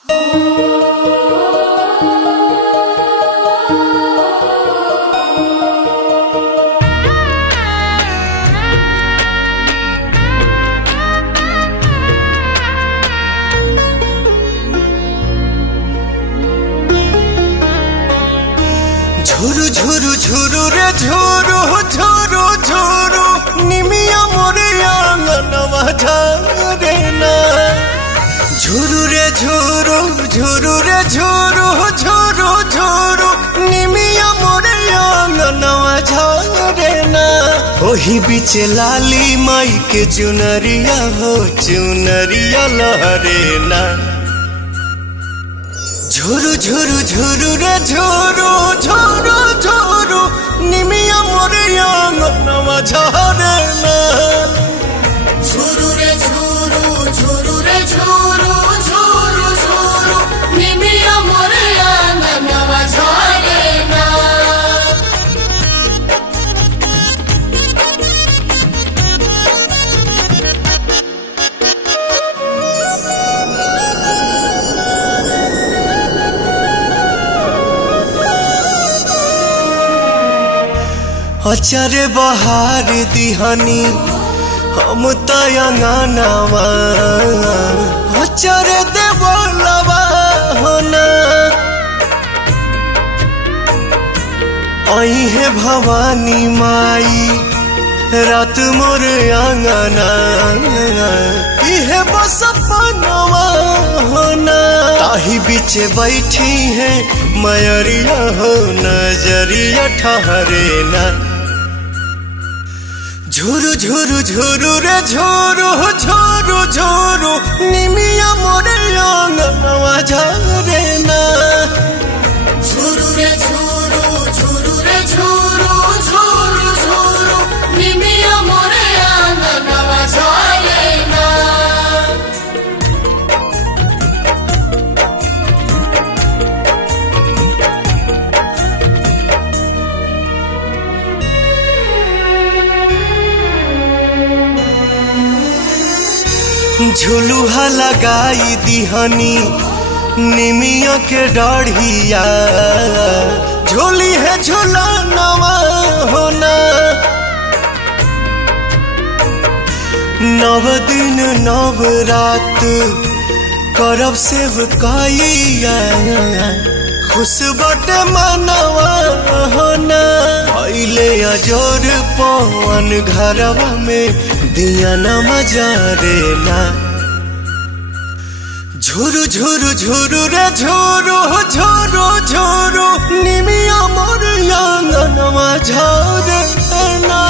झुरु झुरु झुरु रे झुरु झुरु झुरु निमिया मोरे आंगनवा झारे ना। झुरु रे झुरु झुरु रे झुरु झुरु झुरु निमिया मोरे आंगनवा झारे ना। ओही बीच लाली माई के चुनरिया हो चुनरिया लहरे ना। झुरु झुरु झुरु रे झुरु झुरु झुरु निमिया मोरे आंगनवा झारे ना। झुरु रे झुरु झुरु रे झुरु झुरु झुरु निमिया मोरे आंगनवा झारे ना। अचारे बहार दिहानी हम तयंगनवा अचारे देवलवा होना। आई है भवानी माई रात मोर आंगना इहे बस पनवा होना। ताही बीच बैठी है मयरिया हो नजरिया ठहरे ना। झुरु झुरु झुरु रे झुरु झुरु झुरु निमिया मोरे आंगनवा झारे ना। झुरु रे झुरु झुरु रे झुरु झुरु झुरु निमिया मोरे आंगनवा झारे ना। झुलुहा लगाई दिहनी निमिया के डाढ़िया झोली है झुलनवा होना। नव दिन नव रात करब सेवकाइया खुश बटे मनवा होना। भइले अजोर पवन घरवा में दिया न मजारे ना। झुरु झुरु झुरु रे झुरु झुरु झुरु निमिया मोर आंगनवा झारे ना।